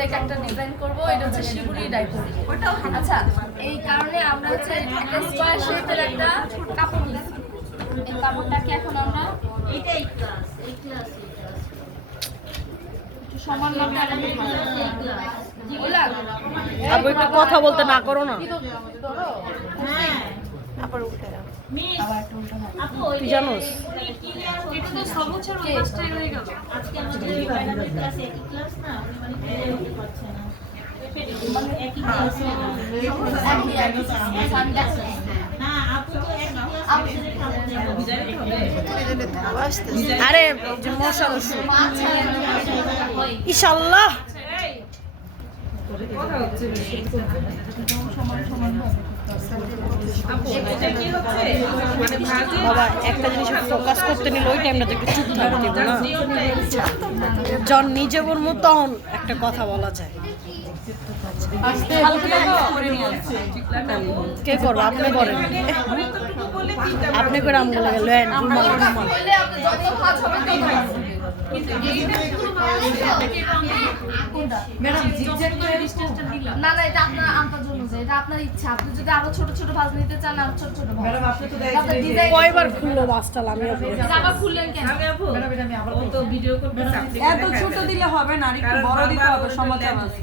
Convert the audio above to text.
Zigzag একটা design করব, এটা হচ্ছে শিবুরি ডাইপর। আচ্ছা, এই কারণে আমরা হচ্ছে একটা স্কয়ার শেপের একটা কাপড় নিয়েছি। এই কাপড়টাকে এখন আমরা এইটাই ক্লাস এই ক্লাস সমান ভাবে আলাদা আপু একটু কথা বলতে না করো না। হ্যাঁ আবার উল্টে দাও। মিস আপু তুই জানোস এটা তো সব বছর ফার্স্ট হয়ে গেল। আজকে আমাদের ফাইনাল ক্লাস একই ক্লাস না উনি মানে ক্লিয়ার হতে পারছে না মানে একই ক্লাস না আপু তো একই ক্লাস আমাদের খাবো আরে যে মশার ওষুধ ইনশাআল্লাহ বাবা একটা জিনিস ফোকাস করতে নিলে ওই টাইমটাতে একটু চুপ থাকতে হবে না, যখন নিজে বলবো তখন একটা কথা বলা যায়। কে করবো? আপনি করেন, আপনি করে আমগুলো গেলেন বললে আপনি যত ভাজ হবে তত ভাজ হবে। কিন্তু এইটা পুরো ভাজ কোনটা ম্যাডাম জিগজ্যাগ করে ডিসটেন্সটা দিলাম না না, এটা আপনার আপনার জন্য যে এটা আপনার ইচ্ছা। আপনি যদি আরো ছোট ছোট ভাজ নিতে চান আর ছোট ছোট ভাজ। ম্যাডাম আপনি তো দেখেন কয়বার খুললো বাসটা আমি আবার খুললেন কেন? ম্যাডাম এটা আমি আবার তো ভিডিও করতে চাচ্ছি এত ছোট দিলে হবে না, আর একটু বড় দিতে হবে, সমাচার আছে।